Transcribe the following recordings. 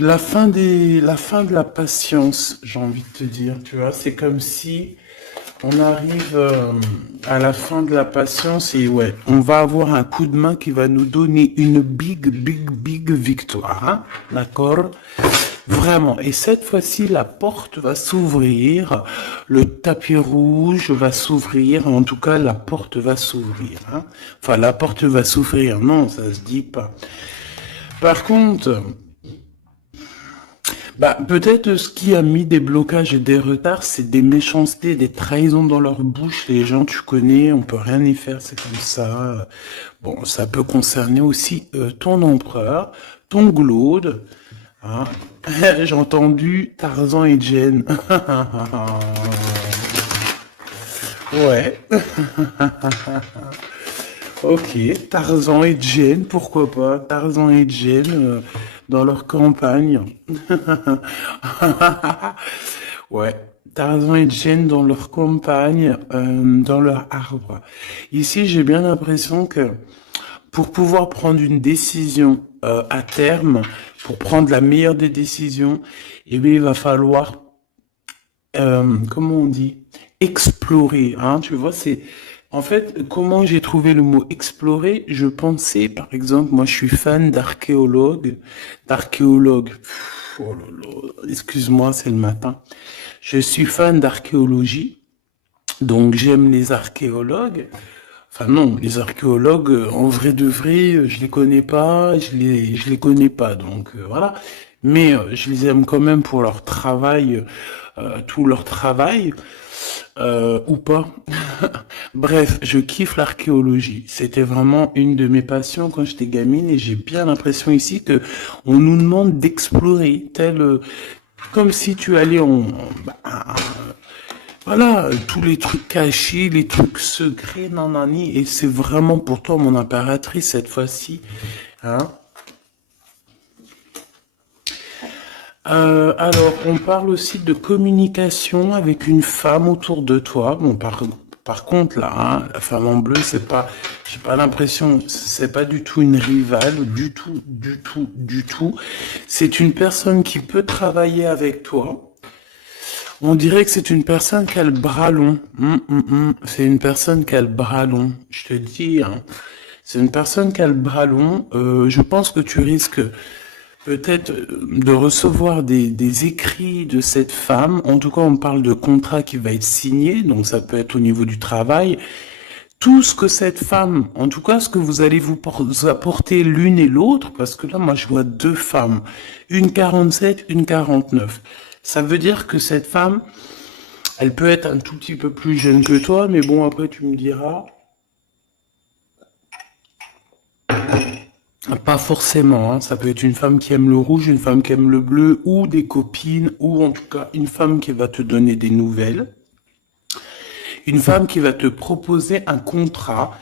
la fin de la patience, j'ai envie de te dire, tu vois, c'est comme si on arrive à la fin de la patience et ouais, on va avoir un coup de main qui va nous donner une big victoire, hein, d'accord? Vraiment. Et cette fois-ci, la porte va s'ouvrir, le tapis rouge va s'ouvrir, en tout cas, la porte va s'ouvrir, hein. Enfin, la porte va s'ouvrir, non, ça se dit pas. Par contre, bah, peut-être ce qui a mis des blocages et des retards, c'est des méchancetés, des trahisons dans leur bouche. Les gens, tu connais, on peut rien y faire, c'est comme ça. Bon, ça peut concerner aussi ton empereur, ton glaude. Hein. J'ai entendu Tarzan et Jen. Ouais, ok. Tarzan et Jen, pourquoi pas? Tarzan et Jen dans leur campagne. Ouais. Tarzan et Jane dans leur campagne, dans leur arbre. Ici, j'ai bien l'impression que pour pouvoir prendre une décision à terme, pour prendre la meilleure des décisions, eh bien, il va falloir, comment on dit, explorer. Hein, tu vois, c'est en fait comment j'ai trouvé le mot explorer. Je pensais, par exemple, moi, je suis fan d'archéologue. Oh là là, excuse-moi, c'est le matin. Je suis fan d'archéologie, donc j'aime les archéologues. Enfin non, les archéologues, en vrai de vrai, je les connais pas, je les connais pas, donc voilà. Mais je les aime quand même pour leur travail, tout leur travail, ou pas. Bref, je kiffe l'archéologie. C'était vraiment une de mes passions quand j'étais gamine et j'ai bien l'impression ici que on nous demande d'explorer, comme si tu allais bah, voilà, tous les trucs cachés, les trucs secrets, nanani, et c'est vraiment pour toi mon impératrice cette fois-ci, hein. Alors, on parle aussi de communication avec une femme autour de toi. Bon, par contre, là, hein, la femme en bleu, c'est pas, j'ai pas l'impression, c'est pas du tout une rivale, du tout. C'est une personne qui peut travailler avec toi. On dirait que c'est une personne qui a le bras long. C'est une personne qui a le bras long. Je te dis, hein. C'est une personne qui a le bras long. Je pense que tu risques peut-être de recevoir des écrits de cette femme. En tout cas, on parle de contrat qui va être signé, donc ça peut être au niveau du travail. Tout ce que cette femme, en tout cas, ce que vous allez vous apporter l'une et l'autre, parce que là, moi, je vois deux femmes, une 47, une 49. Ça veut dire que cette femme, elle peut être un tout petit peu plus jeune que toi, mais bon, après, tu me diras, pas forcément, hein. Ça peut être une femme qui aime le rouge, une femme qui aime le bleu, ou des copines, ou en tout cas une femme qui va te donner des nouvelles, une femme qui va te proposer un contrat,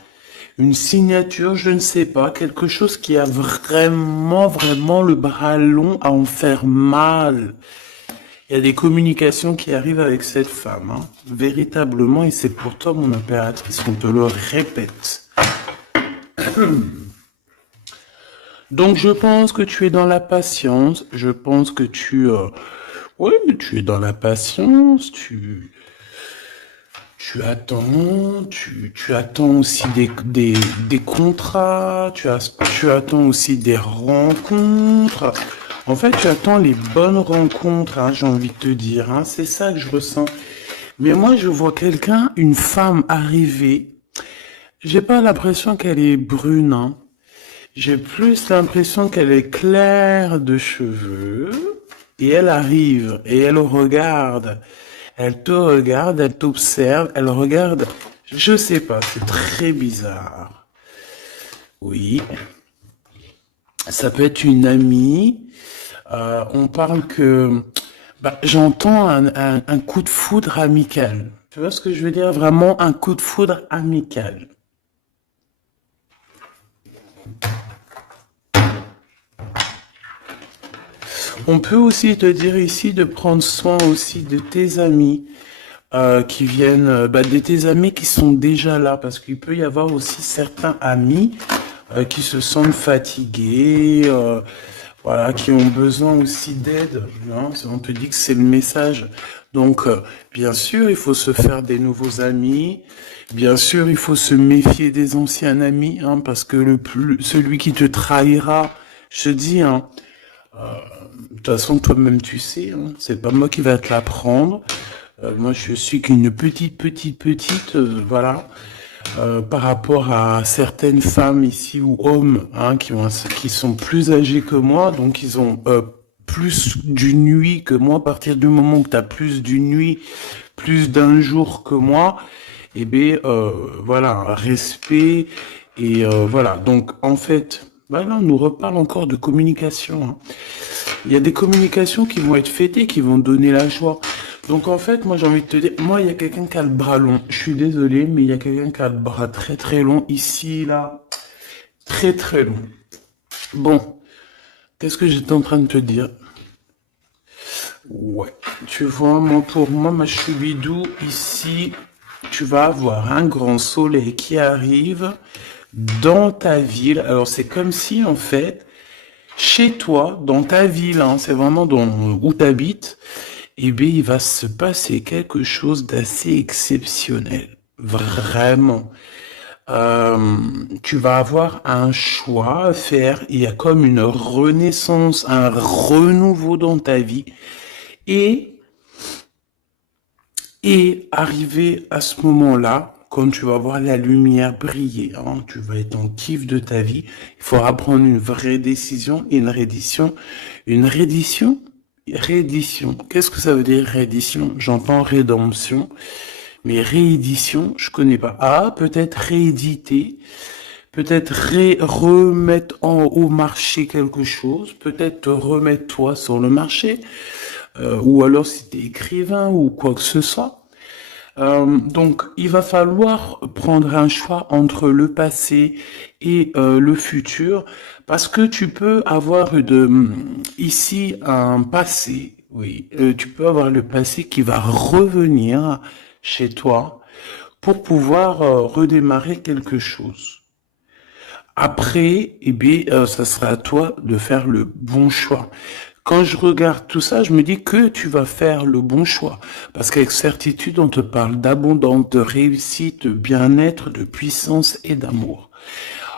une signature, je ne sais pas, quelque chose qui a vraiment le bras long à en faire mal. Il y a des communications qui arrivent avec cette femme, hein, véritablement, et c'est pour toi mon impératrice, on te le répète. Donc je pense que tu es dans la patience, je pense que ouais, tu es dans la patience, tu attends, tu attends aussi des contrats, tu attends aussi des rencontres. En fait, tu attends les bonnes rencontres, hein, j'ai envie de te dire, hein, c'est ça que je ressens. Mais moi, je vois quelqu'un, une femme arriver. J'ai pas l'impression qu'elle est brune, hein. J'ai plus l'impression qu'elle est claire de cheveux. Et elle arrive et elle regarde. Elle te regarde, elle t'observe, elle regarde. Je sais pas, c'est très bizarre. Oui, ça peut être une amie. On parle que... Bah, j'entends un coup de foudre amical. Tu vois ce que je veux dire? Vraiment un coup de foudre amical. On peut aussi te dire ici de prendre soin aussi de tes amis qui viennent, de tes amis qui sont déjà là, parce qu'il peut y avoir aussi certains amis qui se sentent fatigués. voilà, qui ont besoin aussi d'aide. Hein. On te dit que c'est le message. Donc, bien sûr, il faut se faire des nouveaux amis. Bien sûr, il faut se méfier des anciens amis, hein, parce que celui qui te trahira, je te dis, hein, de toute façon, toi-même, tu sais, hein, c'est pas moi qui va te l'apprendre. Moi, je suis qu'une petite, voilà, par rapport à certaines femmes ici ou hommes, hein, qui sont plus âgés que moi, donc ils ont plus d'une nuit que moi. À partir du moment où tu as plus d'une nuit, plus d'un jour que moi, eh bien, voilà, respect et voilà. Donc, en fait, voilà, on nous reparle encore de communication. Hein. Il y a des communications qui vont être fêtées, qui vont donner la joie. Donc en fait, moi j'ai envie de te dire, moi il y a quelqu'un qui a le bras long. Je suis désolé, mais il y a quelqu'un qui a le bras très très long ici, là, très très long. Bon, qu'est-ce que j'étais en train de te dire? Ouais, tu vois, moi pour moi, ma choubidou, ici, tu vas avoir un grand soleil qui arrive dans ta ville. Alors c'est comme si en fait, chez toi, dans ta ville, hein, c'est vraiment où tu habites, eh bien, il va se passer quelque chose d'assez exceptionnel. Vraiment. Tu vas avoir un choix à faire. Il y a comme une renaissance, un renouveau dans ta vie. Et, et arrivé à ce moment-là, quand tu vas voir la lumière briller, hein, tu vas être en kiff de ta vie, il faudra prendre une vraie décision et une reddition. Une reddition? Réédition. Qu'est-ce que ça veut dire réédition? J'entends rédemption, mais réédition, je connais pas. Ah, peut-être rééditer, peut-être remettre au marché quelque chose, peut-être te remettre toi sur le marché, ou alors si t'es écrivain ou quoi que ce soit. Donc, il va falloir prendre un choix entre le passé et le futur, parce que tu peux avoir ici un passé, oui, tu peux avoir le passé qui va revenir chez toi pour pouvoir redémarrer quelque chose. Après, eh bien, ça sera à toi de faire le bon choix. Quand je regarde tout ça, je me dis que tu vas faire le bon choix. Parce qu'avec certitude, on te parle d'abondance, de réussite, de bien-être, de puissance et d'amour.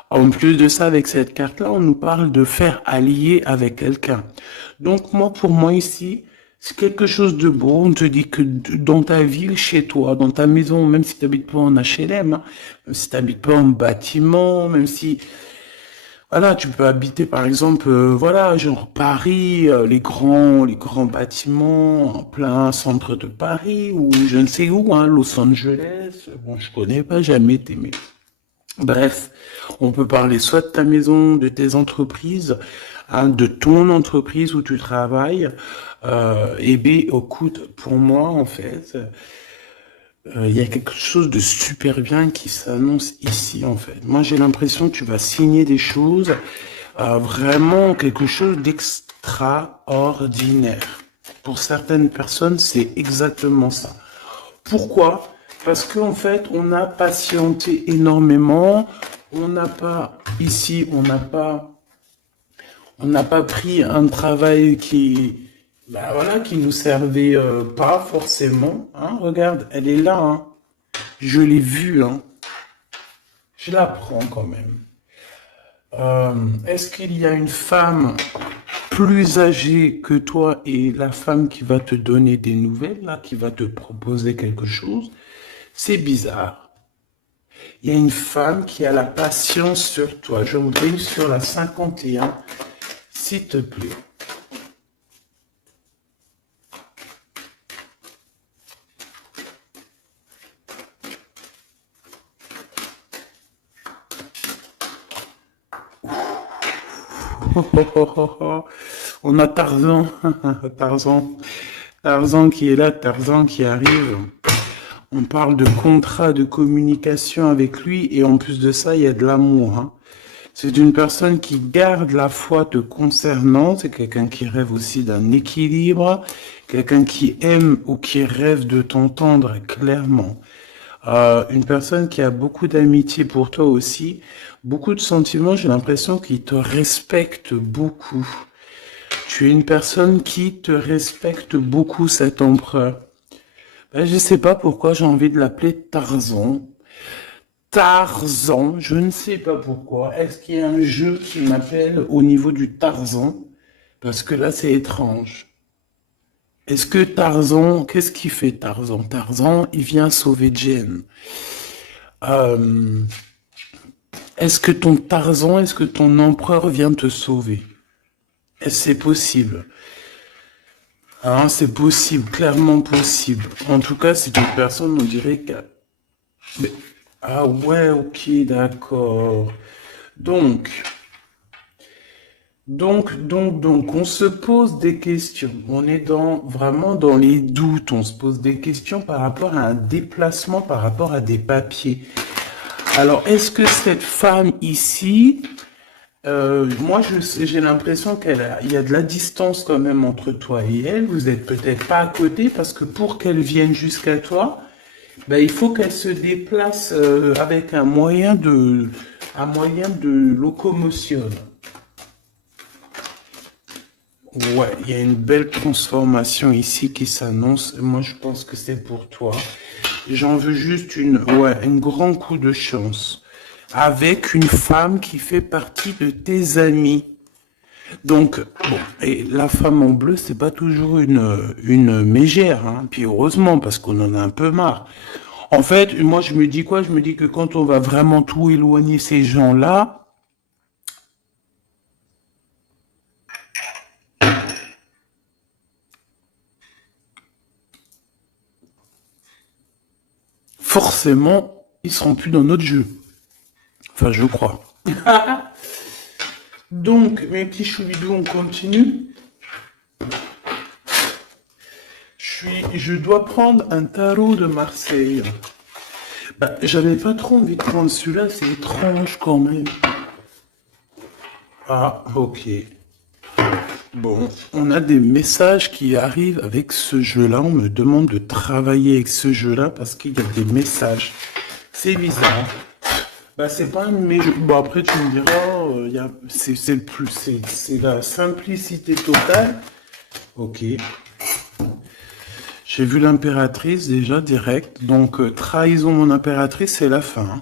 En plus de ça, avec cette carte-là, on nous parle de faire allier avec quelqu'un. Donc moi, pour moi ici, c'est quelque chose de beau. On te dit que dans ta ville, chez toi, dans ta maison, même si tu n'habites pas en HLM, hein, même si tu n'habites pas en bâtiment, même si voilà, tu peux habiter par exemple, voilà, genre Paris, les grands bâtiments en plein centre de Paris ou je ne sais où, hein, Los Angeles. Bon, je connais pas, jamais été, mais bref, on peut parler soit de ta maison, de tes entreprises, hein, de ton entreprise où tu travailles. Et bien, écoute, pour moi, en fait, il y a quelque chose de super bien qui s'annonce ici, en fait. Moi, j'ai l'impression que tu vas signer des choses, vraiment quelque chose d'extraordinaire. Pour certaines personnes, c'est exactement ça. Pourquoi? Parce qu'en fait, on a patienté énormément. On n'a pas, ici, on n'a pas pris un travail bah voilà, qui nous servait pas forcément. Hein. Regarde, elle est là. Hein. Je l'ai vue. Hein. Je la prends quand même. Est-ce qu'il y a une femme plus âgée que toi et la femme qui va te donner des nouvelles, là, qui va te proposer quelque chose? C'est bizarre. Il y a une femme qui a la patience sur toi. Je voudrais sur la 51, s'il te plaît. On a Tarzan, Tarzan, Tarzan qui est là, Tarzan qui arrive. On parle de contrat de communication avec lui et en plus de ça, il y a de l'amour. Hein. C'est une personne qui garde la foi te concernant, c'est quelqu'un qui rêve aussi d'un équilibre, quelqu'un qui aime ou qui rêve de t'entendre clairement. Une personne qui a beaucoup d'amitié pour toi aussi, beaucoup de sentiments, j'ai l'impression qu'il te respecte beaucoup. Tu es une personne qui te respecte beaucoup, cet empereur. Ben, je sais pas pourquoi j'ai envie de l'appeler Tarzan. Tarzan, je ne sais pas pourquoi. Est-ce qu'il y a un jeu qui m'appelle au niveau du Tarzan? Parce que là, c'est étrange. Est-ce que Tarzan, qu'est-ce qu'il fait Tarzan? Tarzan, il vient sauver Jen. Euh, est-ce que ton Tarzan, est-ce que ton empereur vient te sauver? Est-ce que c'est possible? Hein, c'est possible, clairement possible. En tout cas, c'est une personne, on dirait que... Mais- Ah ouais, ok, d'accord. Donc, donc, on se pose des questions. On est vraiment dans les doutes. On se pose des questions par rapport à un déplacement, par rapport à des papiers. Alors, est-ce que cette femme ici, moi, j'ai l'impression il y a de la distance quand même entre toi et elle. Vous êtes peut-être pas à côté parce que pour qu'elle vienne jusqu'à toi, ben, il faut qu'elle se déplace avec un moyen de locomotion. Ouais, il y a une belle transformation ici qui s'annonce. Moi, je pense que c'est pour toi. J'en veux juste un grand coup de chance. Avec une femme qui fait partie de tes amis. Donc, bon, et la femme en bleu, c'est pas toujours une mégère, hein. Puis heureusement, parce qu'on en a un peu marre. En fait, moi, je me dis quoi? Je me dis que quand on va vraiment tout éloigner ces gens-là, forcément, ils seront plus dans notre jeu. Enfin, je crois. Donc, mes petits choubidous, on continue. Je dois prendre un tarot de Marseille. Bah, j'avais pas trop envie de prendre celui-là, c'est étrange quand même. Ah, ok. Bon, on a des messages qui arrivent avec ce jeu-là. On me demande de travailler avec ce jeu-là parce qu'il y a des messages. C'est bizarre. Bah, c'est pas un de mes jeux. Bon, après, tu me diras, c'est le plus, c'est la simplicité totale. Ok. J'ai vu l'impératrice déjà direct. Donc, trahison mon impératrice, c'est la fin, hein.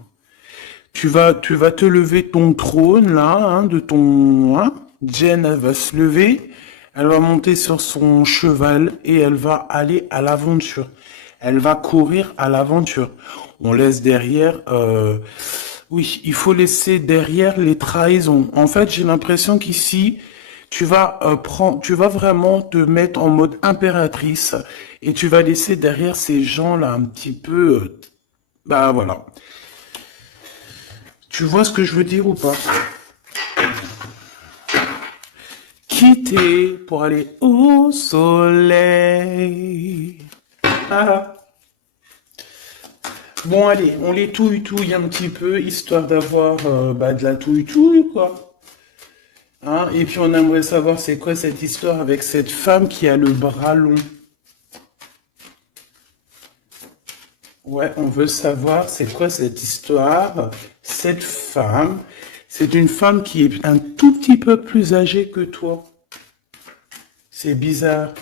Tu vas te lever ton trône là, hein, de ton, hein. Jen, elle va se lever, elle va monter sur son cheval et elle va aller à l'aventure. Elle va courir à l'aventure. On laisse derrière, oui, il faut laisser derrière les trahisons. En fait, j'ai l'impression qu'ici, tu vas vraiment te mettre en mode impératrice et tu vas laisser derrière ces gens-là un petit peu, bah voilà. Tu vois ce que je veux dire ou pas? Quitter pour aller au soleil. Ah. Bon, allez, on les touille-touille un petit peu, histoire d'avoir de la touille-touille, quoi. Hein, et puis on aimerait savoir c'est quoi cette histoire avec cette femme qui a le bras long. Ouais, on veut savoir c'est quoi cette histoire. Cette femme, c'est une femme qui est un tout petit peu plus âgée que toi. C'est bizarre.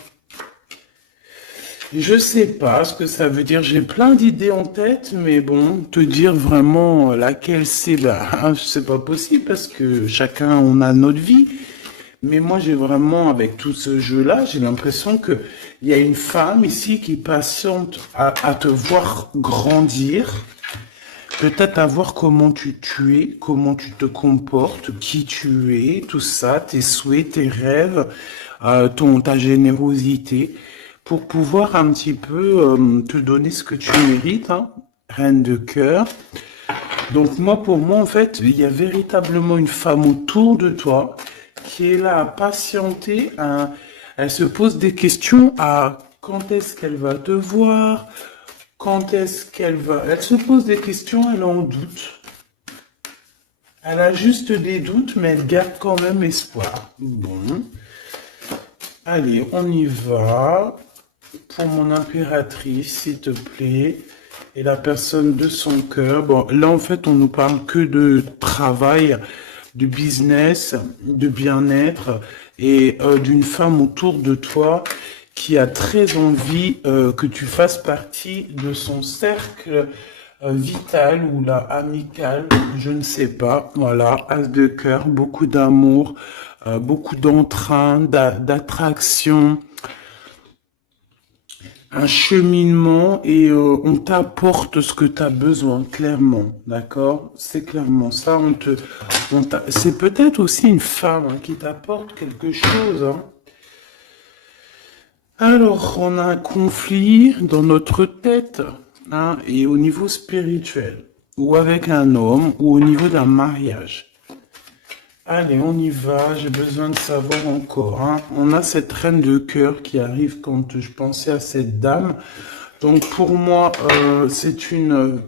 Je sais pas ce que ça veut dire. J'ai plein d'idées en tête, mais bon, te dire vraiment laquelle c'est, bah, c'est pas possible parce que chacun on a notre vie. Mais moi, j'ai vraiment, avec tout ce jeu-là, j'ai l'impression que il y a une femme ici qui patiente à te voir grandir, peut-être à voir comment tu es, comment tu te comportes, qui tu es, tout ça, tes souhaits, tes rêves, ta générosité, pour pouvoir un petit peu te donner ce que tu mérites, hein, reine de cœur. Donc moi, pour moi, en fait, il y a véritablement une femme autour de toi qui est là à patienter, elle se pose des questions à quand est-ce qu'elle va te voir, quand est-ce qu'elle va... Elle se pose des questions, elle en doute. Elle a juste des doutes, mais elle garde quand même espoir. Bon. Allez, on y va. Pour mon impératrice, s'il te plaît. Et la personne de son cœur. Bon, là, en fait, on nous parle que de travail. de business, de bien-être et d'une femme autour de toi qui a très envie que tu fasses partie de son cercle vital ou là amical, je ne sais pas. Voilà, as de cœur, beaucoup d'amour, beaucoup d'entrain, d'attraction, un cheminement et on t'apporte ce que tu as besoin, clairement, d'accord? C'est clairement ça. C'est peut-être aussi une femme hein, qui t'apporte quelque chose. Hein. Alors, on a un conflit dans notre tête hein, et au niveau spirituel, ou avec un homme, ou au niveau d'un mariage. Allez, on y va, j'ai besoin de savoir encore. Hein. On a cette reine de cœur qui arrive quand je pensais à cette dame. Donc pour moi, c'est une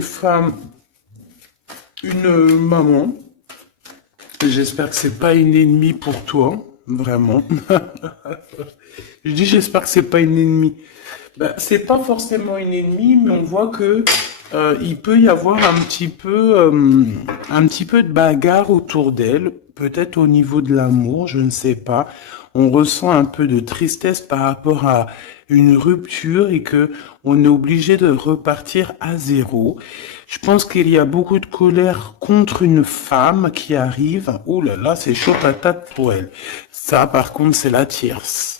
femme, une maman. J'espère que c'est pas une ennemie pour toi, vraiment. Je dis j'espère que c'est pas une ennemie. Ben, c'est pas forcément une ennemie, mais on voit que il peut y avoir un petit peu de bagarre autour d'elle, peut-être au niveau de l'amour, je ne sais pas. On ressent un peu de tristesse par rapport à une rupture et que on est obligé de repartir à zéro. Je pense qu'il y a beaucoup de colère contre une femme qui arrive. Oh là là, c'est chaud patate pour elle. Ça, par contre, c'est la tierce.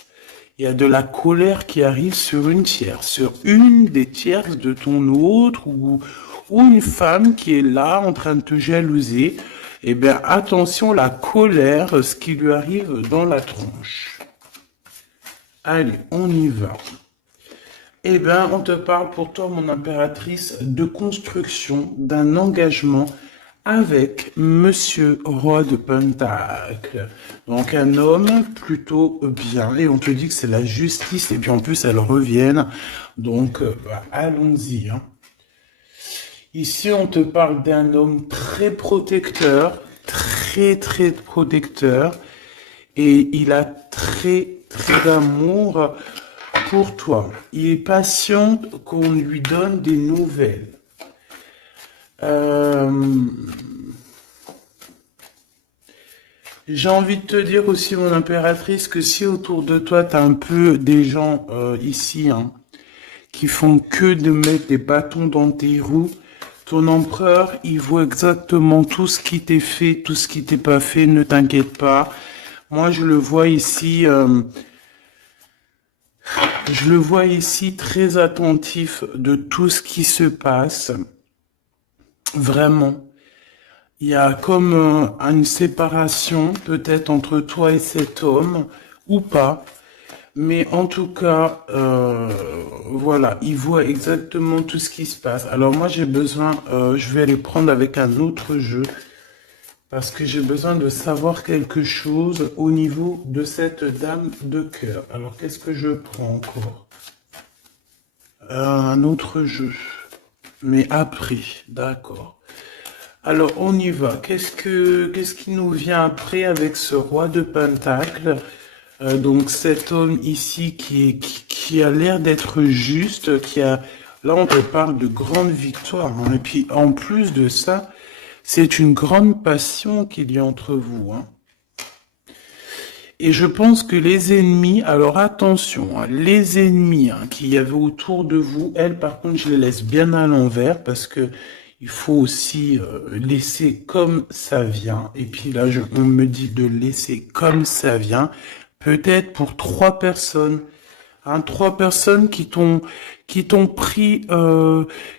Il y a de la colère qui arrive sur une tierce, sur une des tierces de ton autre ou une femme qui est là en train de te jalouser. Eh bien, attention, la colère, ce qui lui arrive dans la tronche. Allez, on y va. Eh bien, on te parle pour toi, mon impératrice, de construction, d'un engagement avec Monsieur Roi de Pentacle. Donc un homme plutôt bien. Et on te dit que c'est la justice. Et puis en plus, elles reviennent. Donc allons-y. Hein. Ici, on te parle d'un homme très protecteur. Très, très protecteur. Et il a très, très d'amour pour toi. Il est patient qu'on lui donne des nouvelles. J'ai envie de te dire aussi, mon impératrice, que si autour de toi, tu as un peu des gens ici hein, qui font que de mettre des bâtons dans tes roues, ton empereur, il voit exactement tout ce qui t'est fait, tout ce qui t'est pas fait, ne t'inquiète pas. Moi, je le vois ici très attentif de tout ce qui se passe. Vraiment. Il y a comme une séparation peut-être entre toi et cet homme, ou pas. Mais en tout cas, voilà, il voit exactement tout ce qui se passe. Alors moi, j'ai besoin, je vais aller prendre avec un autre jeu, parce que j'ai besoin de savoir quelque chose au niveau de cette dame de cœur. Alors, qu'est-ce que je prends encore? Un autre jeu. Mais après, d'accord. Alors, on y va. Qu'est-ce qui nous vient après avec ce roi de Pentacle? Donc, cet homme ici qui a l'air d'être juste, là, on te parle de grande victoire. Hein. Et puis, en plus de ça, c'est une grande passion qu'il y a entre vous. Hein. Et je pense que les ennemis, alors attention, hein, les ennemis hein, qu'il y avait autour de vous, elles par contre je les laisse bien à l'envers parce que il faut aussi laisser comme ça vient. Et puis là, on me dit de laisser comme ça vient, peut-être pour 3 personnes. Hein, 3 personnes qui t'ont pris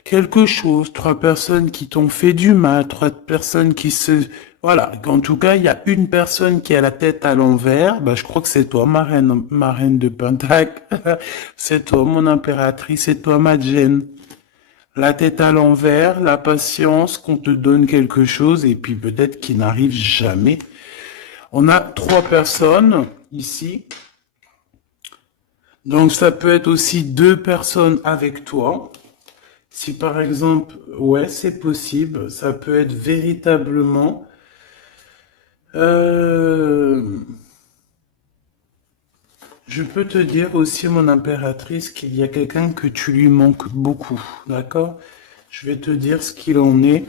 quelque chose, 3 personnes qui t'ont fait du mal, 3 personnes qui se voilà. En tout cas, il y a une personne qui a la tête à l'envers. Bah, je crois que c'est toi, ma reine de Pentacle. C'est toi, mon impératrice. C'est toi, ma Gêne. La tête à l'envers, la patience, qu'on te donne quelque chose et puis peut-être qu'il n'arrive jamais. On a 3 personnes ici. Donc ça peut être aussi 2 personnes avec toi. Si par exemple, ouais, c'est possible, ça peut être véritablement je peux te dire aussi, mon impératrice, qu'il y a quelqu'un que tu lui manques beaucoup, d'accord? Je vais te dire ce qu'il en est.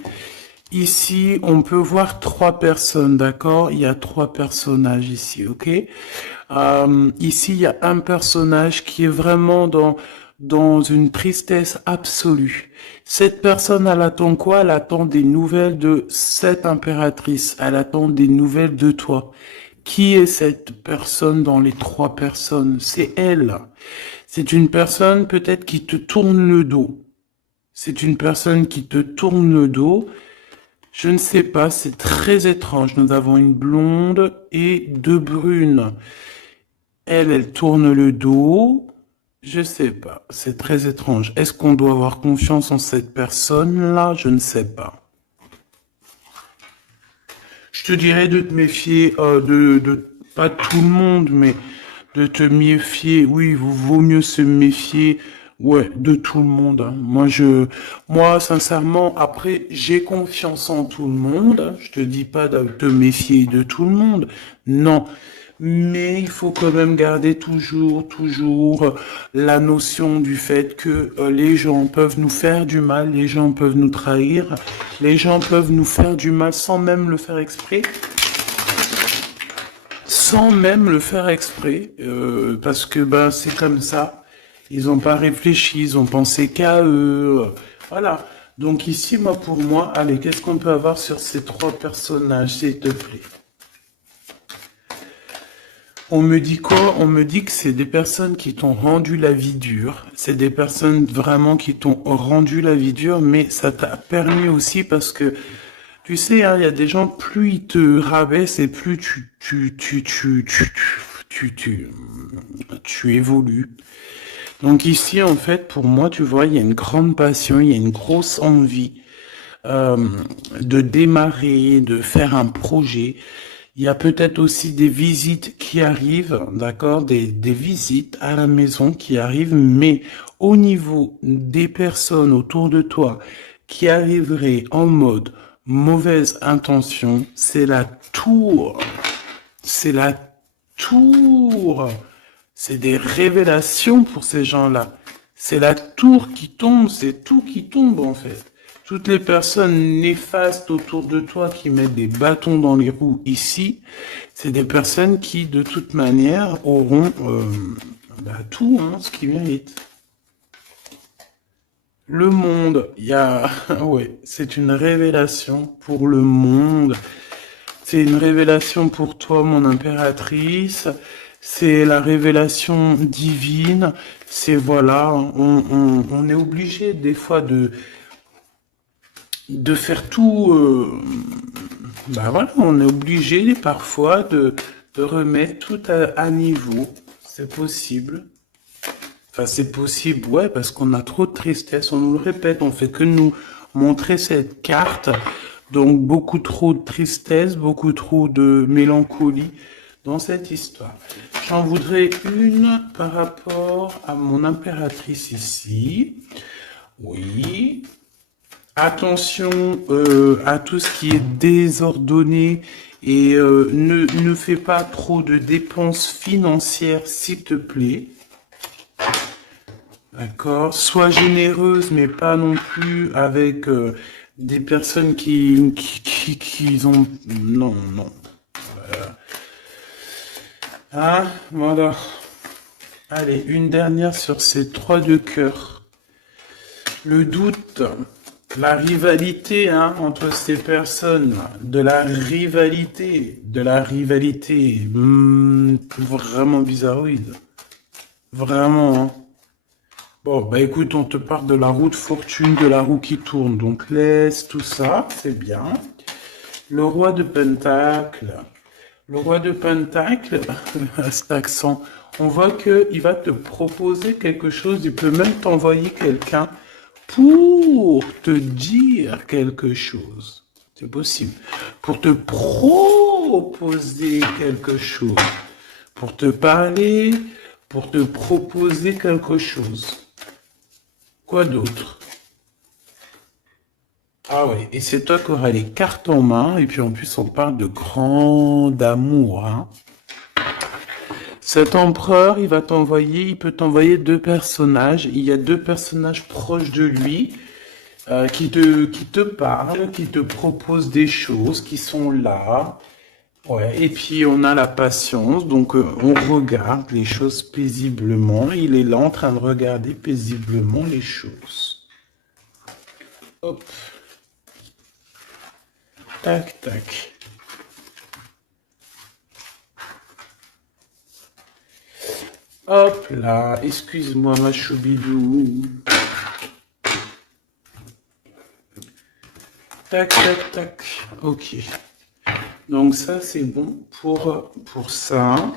Ici, on peut voir 3 personnes, d'accord? Il y a 3 personnages ici, ok? Ici, il y a un personnage qui est vraiment dans une tristesse absolue. Cette personne, elle attend quoi? Elle attend des nouvelles de cette impératrice. Elle attend des nouvelles de toi. Qui est cette personne dans les 3 personnes? C'est elle. C'est une personne peut-être qui te tourne le dos. C'est une personne qui te tourne le dos. Je ne sais pas, c'est très étrange. Nous avons une blonde et 2 brunes. Elle tourne le dos. Je sais pas, c'est très étrange. Est-ce qu'on doit avoir confiance en cette personne-là? Je ne sais pas. Je te dirais de te méfier, pas tout le monde, mais de te méfier. Oui, vaut mieux se méfier, ouais, de tout le monde, hein. Moi, sincèrement, après, j'ai confiance en tout le monde, hein. Je te dis pas de te méfier de tout le monde. Non. Mais il faut quand même garder toujours la notion du fait que les gens peuvent nous faire du mal, les gens peuvent nous trahir, les gens peuvent nous faire du mal sans même le faire exprès, parce que ben c'est comme ça. Ils n'ont pas réfléchi, ils ont pensé qu'à eux, voilà. Donc ici, pour moi, allez, qu'est-ce qu'on peut avoir sur ces 3 personnages, s'il te plaît? On me dit quoi? On me dit que c'est des personnes qui t'ont rendu la vie dure. C'est des personnes vraiment qui t'ont rendu la vie dure, mais ça t'a permis aussi parce que, tu sais, hein, il y a des gens, plus ils te rabaissent et plus tu évolues. Donc ici, en fait, pour moi, tu vois, il y a une grande passion, il y a une grosse envie euh, de démarrer, de faire un projet. Il y a peut-être aussi des visites qui arrivent, d'accord, des visites à la maison qui arrivent, mais au niveau des personnes autour de toi qui arriveraient en mode mauvaise intention, c'est la tour. C'est la tour. C'est des révélations pour ces gens-là. C'est la tour qui tombe, c'est tout qui tombe en fait. Toutes les personnes néfastes autour de toi qui mettent des bâtons dans les roues ici, c'est des personnes qui de toute manière auront tout, hein, ce qu'ils méritent. Le monde, il y a, ouais, c'est une révélation pour le monde. C'est une révélation pour toi, mon impératrice. C'est la révélation divine. C'est voilà, on est obligé des fois de faire tout. Bah voilà, on est obligé parfois de remettre tout à niveau. C'est possible. Enfin, c'est possible, ouais, parce qu'on a trop de tristesse. On nous le répète, on fait que nous montrer cette carte. Donc, beaucoup trop de tristesse, beaucoup trop de mélancolie dans cette histoire. J'en voudrais une par rapport à mon impératrice ici. Oui. Attention à tout ce qui est désordonné et ne fais pas trop de dépenses financières, s'il te plaît. D'accord. Sois généreuse, mais pas non plus avec des personnes qui ont... Non, non. Ah, voilà. Allez, une dernière sur ces 3 de cœur. Le doute, la rivalité entre ces personnes, de la rivalité, vraiment bizarroïde. Vraiment, hein. Bon, bah écoute, on te parle de la roue de fortune, de la roue qui tourne, donc laisse tout ça, c'est bien. Le roi de Pentacle. Le roi de Pentacle, à cet accent, on voit qu'il va te proposer quelque chose, il peut même t'envoyer quelqu'un pour te dire quelque chose. C'est possible. Pour te proposer quelque chose. Pour te parler, pour te proposer quelque chose. Quoi d'autre? Ah ouais, et c'est toi qui auras les cartes en main, et puis en plus on parle de grand amour, hein. Cet empereur, il peut t'envoyer 2 personnages. Il y a 2 personnages proches de lui. qui te parlent, qui te proposent des choses, qui sont là. Ouais, et puis on a la patience, donc on regarde les choses paisiblement. Il est là en train de regarder paisiblement les choses. Hop, tac, tac. Hop là, excuse-moi ma choubidou. Tac, tac, tac. Ok. Donc ça, c'est bon pour ça.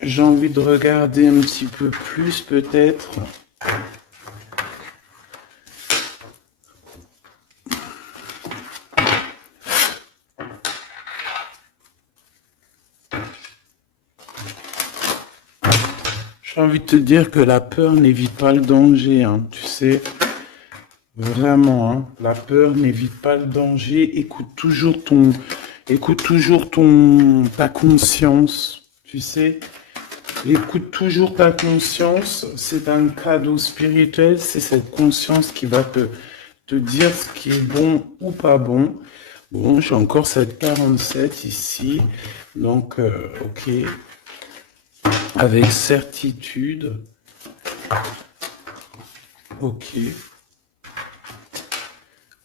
J'ai envie de regarder un petit peu plus, peut-être. J'ai envie de te dire que la peur n'évite pas le danger, hein, tu sais. Vraiment, hein, la peur n'évite pas le danger. Écoute toujours ta conscience, tu sais. Écoute toujours ta conscience. C'est un cadeau spirituel. C'est cette conscience qui va te dire ce qui est bon ou pas bon. Bon, j'ai encore cette 47 ici. Donc, ok. Avec certitude. Ok.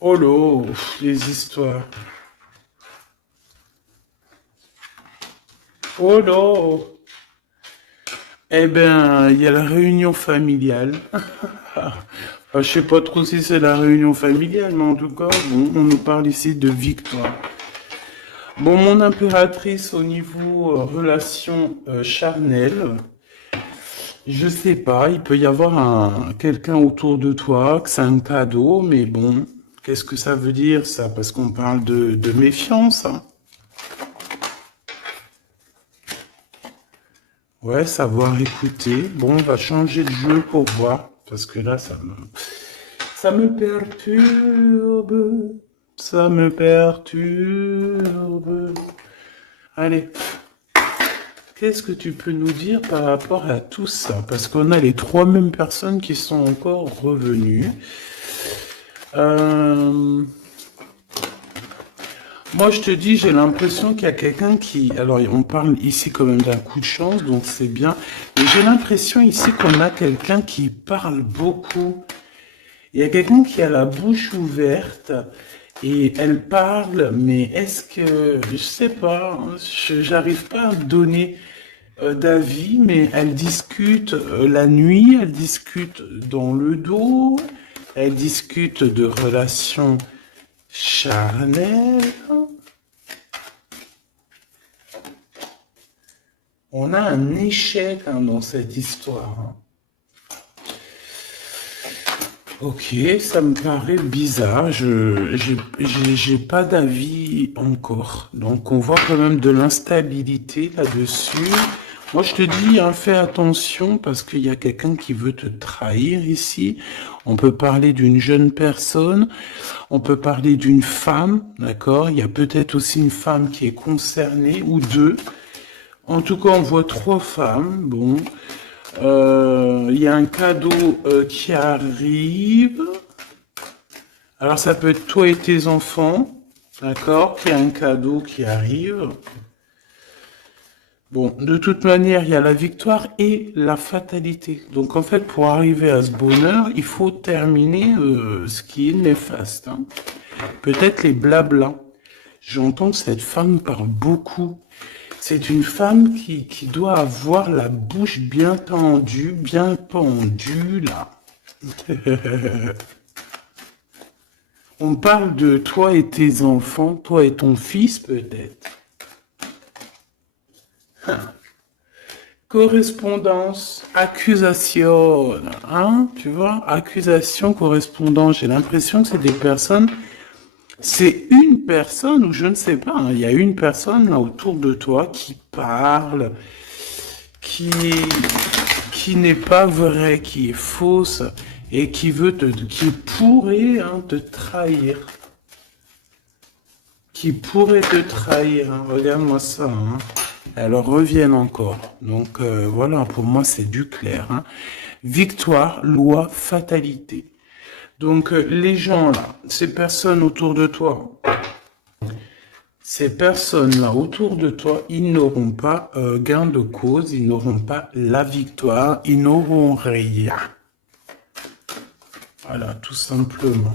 Oh là, les histoires. Oh là. Eh ben, il y a la réunion familiale. Je sais pas trop si c'est la réunion familiale, mais en tout cas, bon, on nous parle ici de victoire. Bon, mon impératrice au niveau relation charnelle, je sais pas, il peut y avoir quelqu'un autour de toi, que c'est un cadeau, mais bon, qu'est-ce que ça veut dire ça? Parce qu'on parle de méfiance, hein. Ouais, savoir écouter. Bon, on va changer de jeu pour voir, parce que là, ça me perturbe. Ça me perturbe. Allez, qu'est-ce que tu peux nous dire par rapport à tout ça? Parce qu'on a les trois mêmes personnes qui sont encore revenues. Moi, je te dis, j'ai l'impression qu'il y a quelqu'un qui... Alors, on parle ici quand même d'un coup de chance, donc c'est bien. Mais j'ai l'impression ici qu'on a quelqu'un qui parle beaucoup. Il y a quelqu'un qui a la bouche ouverte et elle parle, mais est-ce que... Je sais pas, hein, j'arrive pas à donner d'avis, mais elle discute la nuit, elle discute dans le dos, elle discute de relations charnelles. On a un échec hein, dans cette histoire. Hein. Ok, ça me paraît bizarre. J'ai pas d'avis encore. Donc, on voit quand même de l'instabilité là-dessus. Moi, je te dis, hein, fais attention parce qu'il y a quelqu'un qui veut te trahir ici. On peut parler d'une jeune personne. On peut parler d'une femme, d'accord? Il y a peut-être aussi une femme qui est concernée ou deux. En tout cas, on voit trois femmes. Bon, il y a un cadeau qui arrive. Alors, ça peut être toi et tes enfants, d'accord? Il y a un cadeau qui arrive. Bon, de toute manière, il y a la victoire et la fatalité. Donc, en fait, pour arriver à ce bonheur, il faut terminer ce qui est néfaste. Hein. Peut-être les blablas. J'entends que cette femme parle beaucoup. C'est une femme qui doit avoir la bouche bien tendue, bien pendue, là. On parle de toi et tes enfants, toi et ton fils, peut-être. Correspondance, accusation, hein, tu vois, accusation, correspondance. J'ai l'impression que c'est des personnes... C'est une personne, ou je ne sais pas, hein, il y a une personne là autour de toi qui parle, qui n'est pas vraie, qui est fausse, et qui pourrait hein, te trahir. Qui pourrait te trahir, hein. Regarde-moi ça. Hein. Alors reviennent encore. Donc voilà, pour moi c'est du clair. Hein. victoire, loi, fatalité. Donc, les gens là, ces personnes autour de toi, ils n'auront pas gain de cause, ils n'auront pas la victoire, ils n'auront rien. Voilà, tout simplement.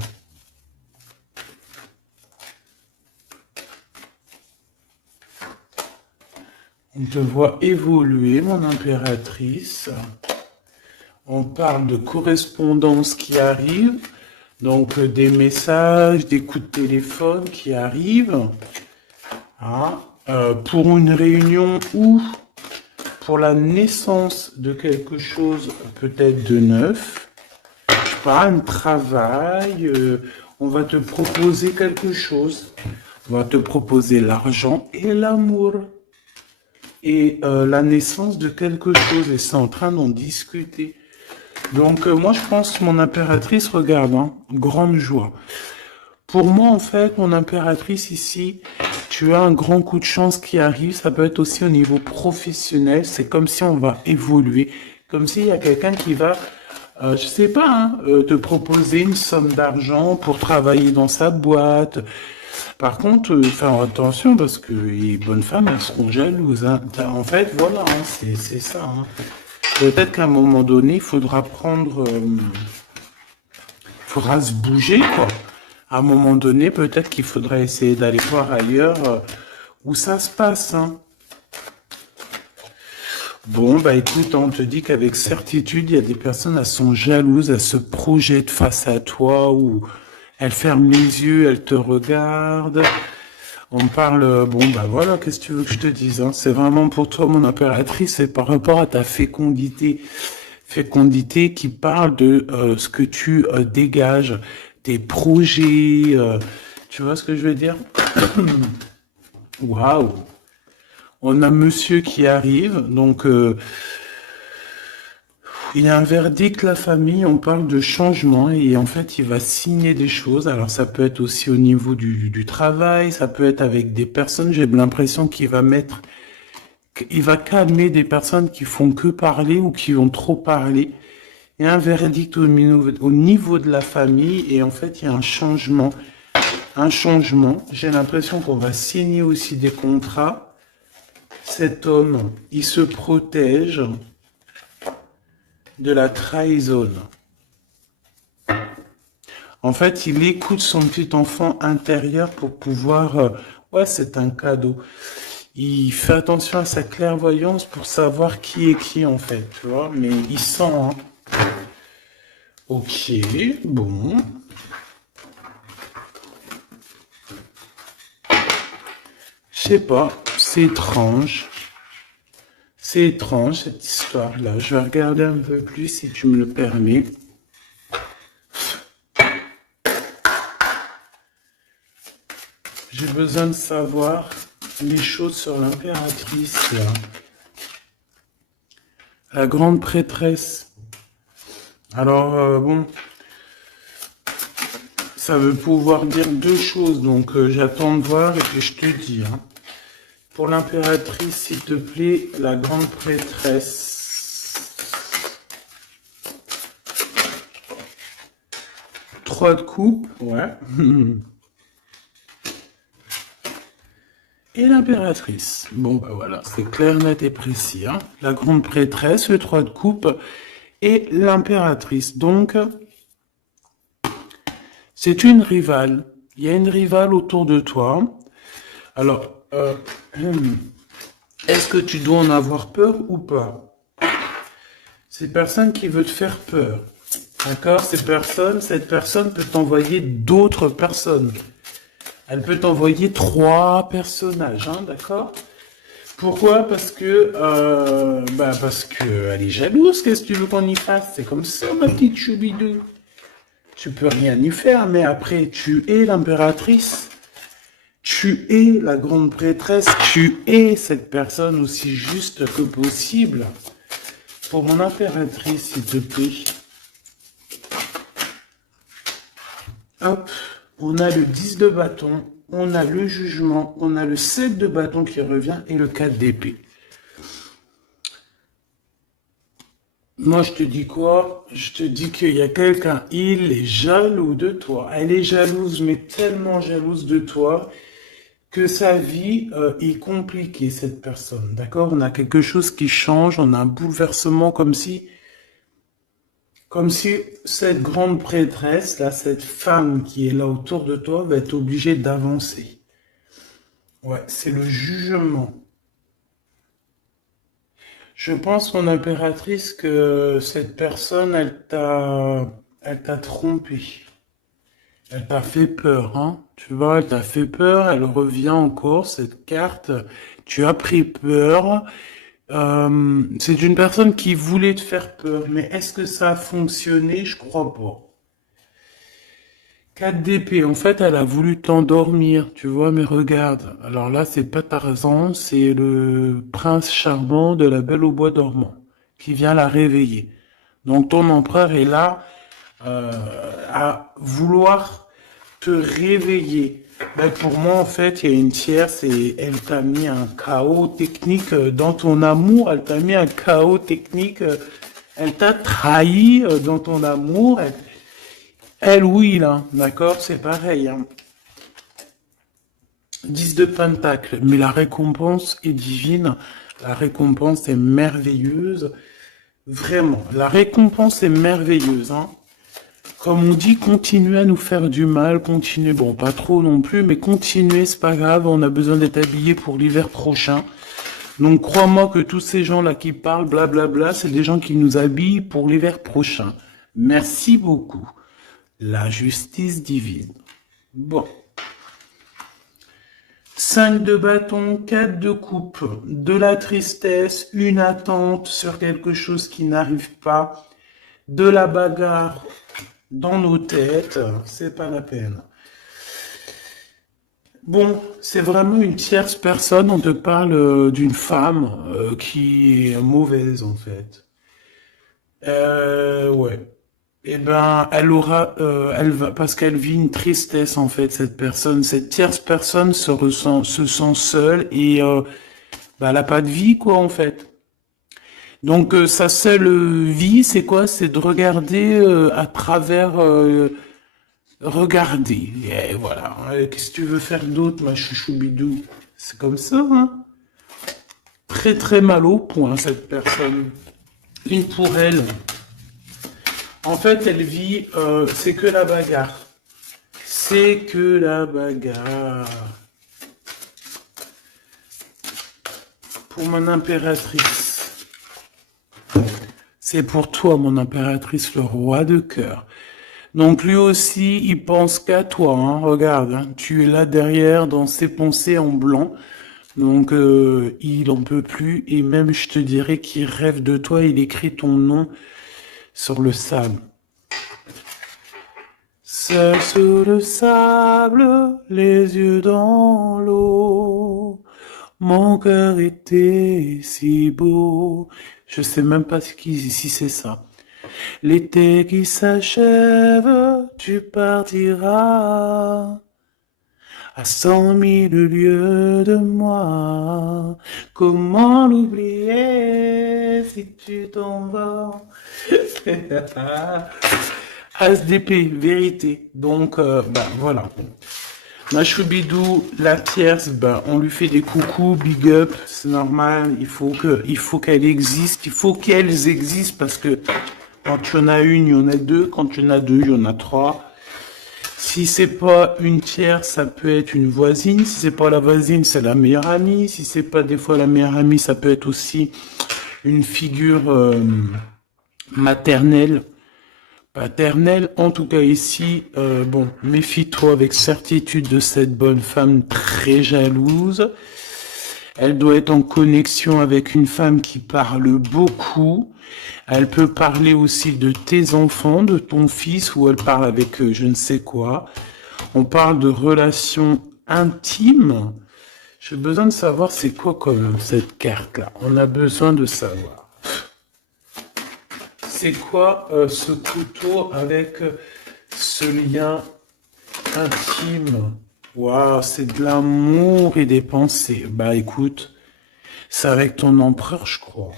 On te voit évoluer, mon impératrice. On parle de correspondance qui arrive, donc des messages, des coups de téléphone qui arrivent, hein, pour une réunion ou pour la naissance de quelque chose peut-être de neuf, je sais pas, un travail, on va te proposer quelque chose, on va te proposer l'argent et l'amour. Et la naissance de quelque chose, et c'est en train d'en discuter. Donc moi je pense, mon impératrice, regarde, hein, grande joie. Pour moi en fait, mon impératrice ici, tu as un grand coup de chance qui arrive, ça peut être aussi au niveau professionnel, c'est comme si on va évoluer, comme s'il y a quelqu'un qui va, je sais pas, hein, te proposer une somme d'argent pour travailler dans sa boîte. Par contre, faire attention parce que les bonnes femmes, elles seront jalouses. Hein. En fait, voilà, hein, c'est ça. Hein. Peut-être qu'à un moment donné, il faudra faudra se bouger, quoi. À un moment donné, peut-être qu'il faudra essayer d'aller voir ailleurs où ça se passe. Hein. Bon, bah écoute, on te dit qu'avec certitude, il y a des personnes, elles sont jalouses, elles se projettent face à toi ou elles ferment les yeux, elles te regardent. On parle, bon bah voilà, qu'est-ce que tu veux que je te dise, hein? C'est vraiment pour toi, mon impératrice, c'est par rapport à ta fécondité. Fécondité qui parle de ce que tu dégages, tes projets, tu vois ce que je veux dire? Waouh! On a monsieur qui arrive, donc il y a un verdict, la famille, on parle de changement et en fait il va signer des choses. Alors ça peut être aussi au niveau du travail, ça peut être avec des personnes, j'ai l'impression qu'il va calmer des personnes qui font que parler ou qui ont trop parlé. Il y a un verdict au niveau de la famille et en fait il y a un changement. J'ai l'impression qu'on va signer aussi des contrats. Cet homme, il se protège de la trahison. En fait, il écoute son petit enfant intérieur pour pouvoir... ouais, c'est un cadeau. Il fait attention à sa clairvoyance pour savoir qui est qui, en fait, tu vois. Mais il sent, hein. Ok, bon. Je sais pas, c'est étrange. C'est étrange cette histoire-là. Je vais regarder un peu plus si tu me le permets. J'ai besoin de savoir les choses sur l'impératrice. La grande prêtresse. Alors, bon, ça veut pouvoir dire deux choses. Donc, j'attends de voir et puis je te dis. Hein. Pour l'impératrice, s'il te plaît, la grande prêtresse. 3 de coupe, ouais. Et l'impératrice. Bon, bah voilà, c'est clair, net et précis. Hein. La grande prêtresse, le 3 de coupe et l'impératrice. Donc, c'est une rivale. Il y a une rivale autour de toi. Alors, est-ce que tu dois en avoir peur ou pas? Ces personnes qui veulent te faire peur. D'accord? Cette personne peut t'envoyer d'autres personnes. Elle peut t'envoyer 3 personnages, hein, d'accord? Pourquoi? Parce que elle est jalouse. Qu'est-ce que tu veux qu'on y fasse? C'est comme ça, ma petite choubidou. Tu peux rien y faire, mais après, tu es l'impératrice. Tu es la grande prêtresse. Tu es cette personne aussi juste que possible. Pour mon impératrice, s'il te plaît. Hop. On a le 10 de bâton, on a le jugement, on a le 7 de bâton qui revient et le 4 d'épée. Moi, je te dis quoi? Je te dis qu'il y a quelqu'un, il est jaloux de toi. Elle est jalouse, mais tellement jalouse de toi que sa vie est compliquée, cette personne. D'accord? On a quelque chose qui change, on a un bouleversement comme si cette grande prêtresse, là, cette femme qui est là autour de toi, va être obligée d'avancer. Ouais, c'est le jugement. Je pense, mon impératrice, que cette personne, elle t'a trompé. Elle t'a fait peur, hein. Tu vois, elle t'a fait peur, elle revient encore, cette carte. Tu as pris peur. C'est une personne qui voulait te faire peur, mais est-ce que ça a fonctionné? Je crois pas. 4 d'épée, en fait, elle a voulu t'endormir, tu vois, mais regarde. Alors là, c'est pas Tarzan, c'est le prince charmant de la Belle au bois dormant qui vient la réveiller. Donc ton empereur est là euh, à vouloir te réveiller. Ben, pour moi, en fait, il y a une tierce et elle t'a mis un chaos technique dans ton amour. Elle t'a mis un chaos technique. Elle t'a trahi dans ton amour. Elle, oui, là, d'accord, c'est pareil. Hein. 10 de Pentacle, mais la récompense est divine. La récompense est merveilleuse. Vraiment, la récompense est merveilleuse. Hein. Comme on dit, continuez à nous faire du mal, continuez, bon, pas trop non plus, mais continuez, c'est pas grave, on a besoin d'être habillés pour l'hiver prochain. Donc crois-moi que tous ces gens-là qui parlent, blablabla, c'est des gens qui nous habillent pour l'hiver prochain. Merci beaucoup. La justice divine. Bon. 5 de bâton, 4 de coupe, de la tristesse, une attente sur quelque chose qui n'arrive pas, de la bagarre dans nos têtes, c'est pas la peine. Bon, c'est vraiment une tierce personne, on te parle d'une femme qui est mauvaise en fait. Ouais. Eh ben, elle va, parce qu'elle vit une tristesse en fait, cette personne, cette tierce personne se sent seule et bah, elle a pas de vie quoi en fait. Donc sa seule vie, c'est quoi? C'est de regarder à travers, regarder. Et voilà. Qu'est-ce que tu veux faire d'autre, ma chouchou bidou? C'est comme ça, hein? Très très mal au point cette personne. Une pour elle. En fait, elle vit, c'est que la bagarre. C'est que la bagarre. Pour mon impératrice. C'est pour toi, mon impératrice, le roi de cœur. Donc lui aussi, il pense qu'à toi. Hein. Regarde, hein, tu es là derrière dans ses pensées en blanc. Donc il en peut plus. Et même, je te dirais qu'il rêve de toi. Il écrit ton nom sur le sable. Seul sur le sable, les yeux dans l'eau. Mon cœur était si beau. Je sais même pas si c'est ça. L'été qui s'achève, tu partiras à 100 000 lieues de moi. Comment l'oublier si tu t'en vas? As d'épée, vérité. Donc, bah voilà. Ma choubidou, la tierce, ben, on lui fait des coucous, big up, c'est normal, il faut qu'elle existe, il faut qu'elles existent parce que quand tu en as une, il y en a deux, quand tu en as deux, il y en a trois. Si c'est pas une tierce, ça peut être une voisine, si c'est pas la voisine, c'est la meilleure amie, si c'est pas des fois la meilleure amie, ça peut être aussi une figure maternelle. Paternelle, en tout cas ici, bon, méfie-toi avec certitude de cette bonne femme très jalouse. Elle doit être en connexion avec une femme qui parle beaucoup. Elle peut parler aussi de tes enfants, de ton fils, ou elle parle avec je ne sais quoi. On parle de relations intimes. J'ai besoin de savoir c'est quoi quand même cette carte-là. On a besoin de savoir. C'est quoi ce couteau avec ce lien intime? Waouh, c'est de l'amour et des pensées. Bah écoute, c'est avec ton empereur, je crois.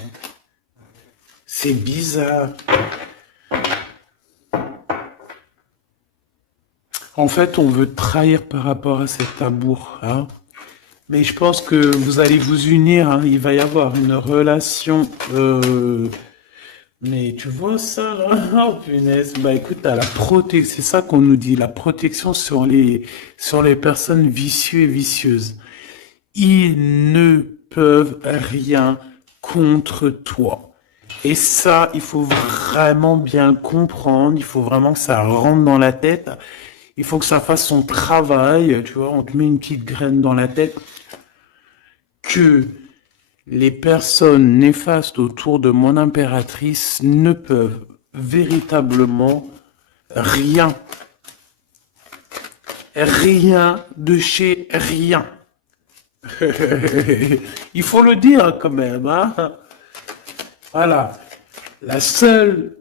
C'est bizarre. En fait, on veut te trahir par rapport à cet amour, hein. Mais je pense que vous allez vous unir, hein. Il va y avoir une relation. Mais tu vois ça là? Oh punaise. Bah écoute, t'as la protection. C'est ça qu'on nous dit, la protection sur les personnes vicieuses et vicieuses. Ils ne peuvent rien contre toi. Et ça, il faut vraiment bien le comprendre. Il faut vraiment que ça rentre dans la tête. Il faut que ça fasse son travail. Tu vois, on te met une petite graine dans la tête que les personnes néfastes autour de mon impératrice ne peuvent véritablement rien. Rien de chez rien. Il faut le dire quand même, hein. Voilà. La seule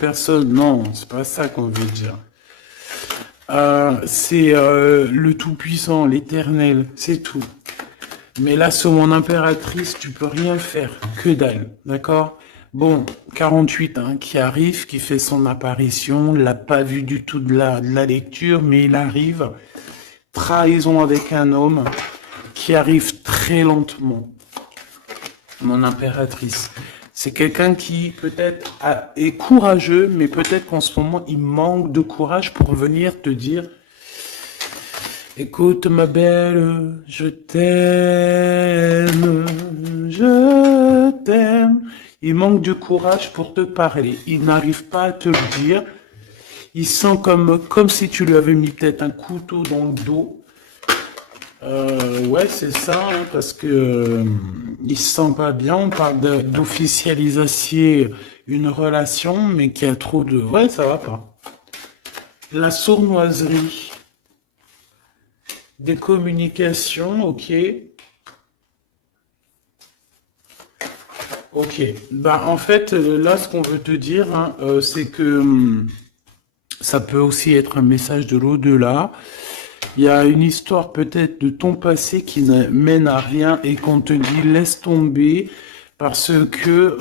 personne, non, c'est pas ça qu'on veut dire. C'est le Tout-Puissant, l'Éternel, c'est tout. Mais là, sur mon impératrice, tu peux rien faire, que dalle, d'accord? Bon, 48, hein, qui arrive, qui fait son apparition, l'a pas vu du tout de la lecture, mais il arrive. Trahison avec un homme qui arrive très lentement. Mon impératrice. C'est quelqu'un qui peut-être est courageux, mais peut-être qu'en ce moment, il manque de courage pour venir te dire écoute ma belle, je t'aime, je t'aime. Il manque de courage pour te parler. Il n'arrive pas à te le dire. Il sent comme si tu lui avais mis peut-être un couteau dans le dos. Ouais, c'est ça, hein, parce que il se sent pas bien. On parle d'officialiser une relation, mais qui a trop de... Ouais, ça va pas. La sournoiserie. Des communications, ok. Ok. Bah, en fait, là, ce qu'on veut te dire, hein, c'est que ça peut aussi être un message de l'au-delà. Il y a une histoire peut-être de ton passé qui ne mène à rien et qu'on te dit laisse tomber parce que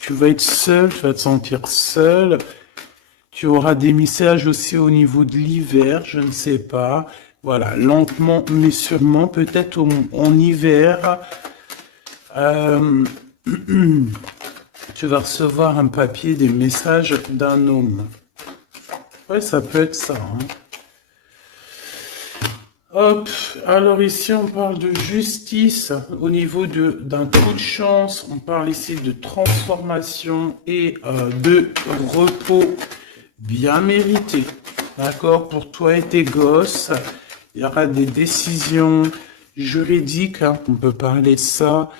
tu vas être seul, tu vas te sentir seul. Tu auras des messages aussi au niveau de l'hiver, je ne sais pas. Voilà, lentement mais sûrement, peut-être en hiver, euh, tu vas recevoir un papier, des messages d'un homme. Ouais, ça peut être ça, hein. Hop, alors ici on parle de justice au niveau d'un coup de chance, on parle ici de transformation et de repos bien mérité, d'accord, pour toi et tes gosses. Il y aura des décisions juridiques, hein, on peut parler de ça.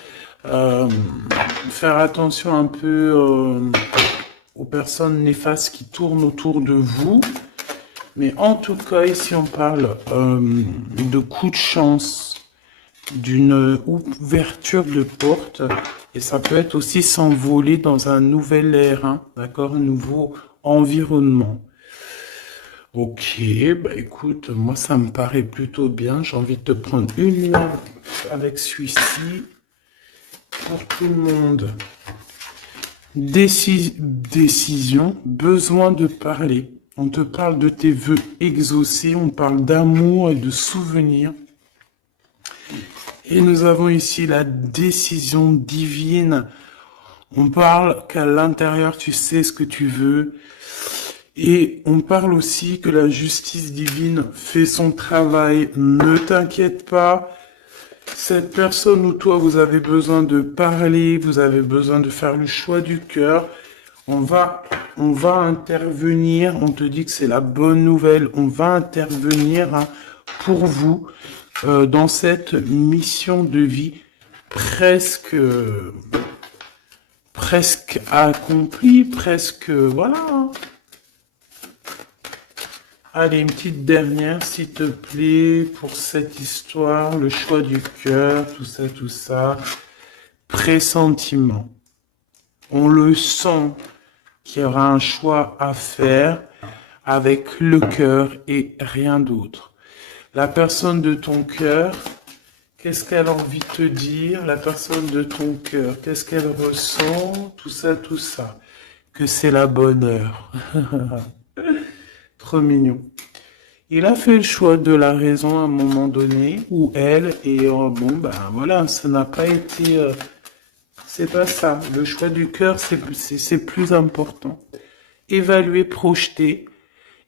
Faire attention un peu aux personnes néfastes qui tournent autour de vous. Mais en tout cas, ici, on parle de coup de chance, d'une ouverture de porte. Et ça peut être aussi s'envoler dans un nouvel air, hein, d'accord, un nouveau environnement. Ok, bah écoute, moi, ça me paraît plutôt bien. J'ai envie de te prendre une lampe avec celui-ci pour tout le monde. Décision, besoin de parler. On te parle de tes vœux exaucés, on parle d'amour et de souvenirs. Et nous avons ici la décision divine. On parle qu'à l'intérieur, tu sais ce que tu veux. Et on parle aussi que la justice divine fait son travail. Ne t'inquiète pas. Cette personne ou toi, vous avez besoin de parler, vous avez besoin de faire le choix du cœur. On va intervenir, on te dit que c'est la bonne nouvelle, on va intervenir, hein, pour vous dans cette mission de vie presque accomplie, presque, voilà, hein. Allez, une petite dernière, s'il te plaît, pour cette histoire, le choix du cœur, tout ça. Pressentiment. On le sent qu'il y aura un choix à faire avec le cœur et rien d'autre. La personne de ton cœur Qu'est-ce qu'elle a envie de te dire, la personne de ton cœur? Qu'est-ce qu'elle ressent? Tout ça, tout ça. Que c'est la bonne heure. Trop mignon. Il a fait le choix de la raison à un moment donné, ou elle, et bon, ben voilà, ça n'a pas été... c'est pas ça. Le choix du cœur, c'est plus important. Évaluer, projeter,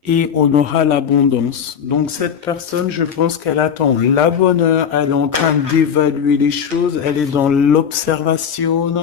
et on aura l'abondance. Donc cette personne, je pense qu'elle attend la bonne heure, elle est en train d'évaluer les choses, elle est dans l'observation,